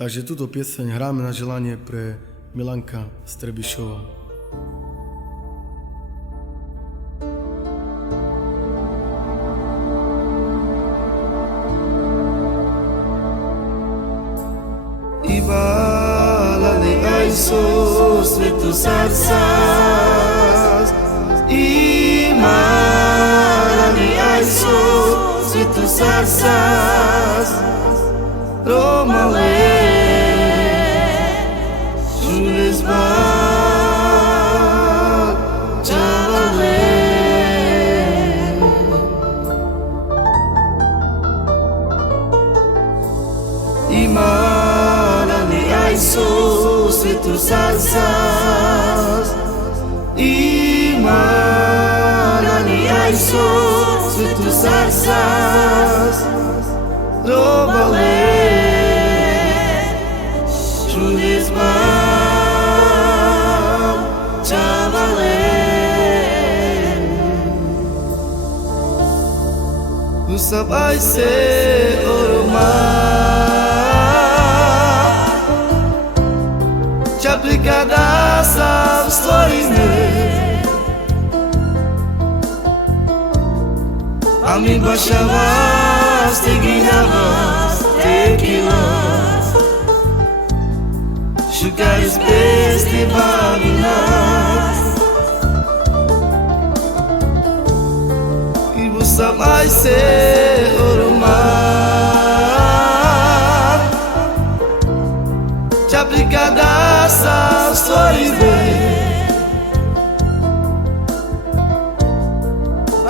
Takže túto pieseň hráme na želanie pre Milanka Strebišova. Ibalane aiso svetu sarsas Imalane aiso svetu sarsas Romale Julesbar Chavale Imalane aiso svetu sarsas Imalane aiso svetu sarsas Romale Julesbar Chavale Usab aise orma Čaplikada sam stvorine A mi bašavas, teginavas, tequilas Šukaris pesti bavinas I busam aise orman Čaplikada sam stvorine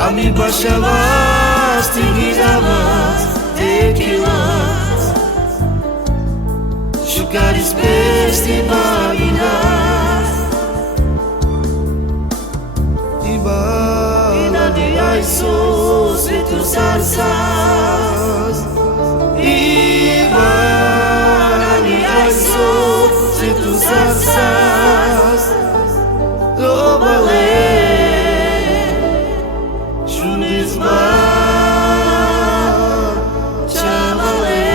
A mi bašavas, teginavas, tequilas Šukaris pesti bavinas Ibalane aiso svetu sarsas Ibalane aiso svetu sarsas Romale Julesbar Chavale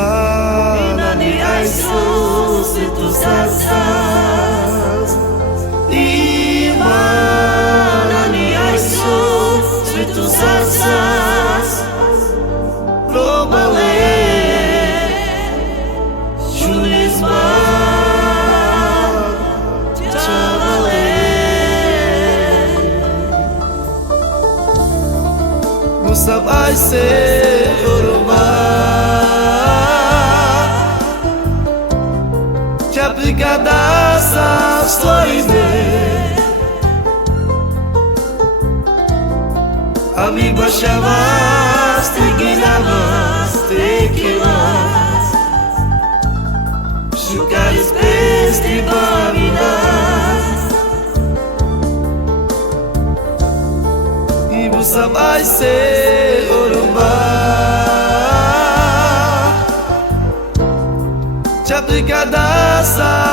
Ibalane aiso svetu sarsas Ibalane aiso svetu sarsas Romale Julesbar Chavale Usab aise orma Čaplikada sam stvorine A mi bašavas, teginavas, tequilas Šukaris pesti bavinas I busam aise orma Čaplikada sam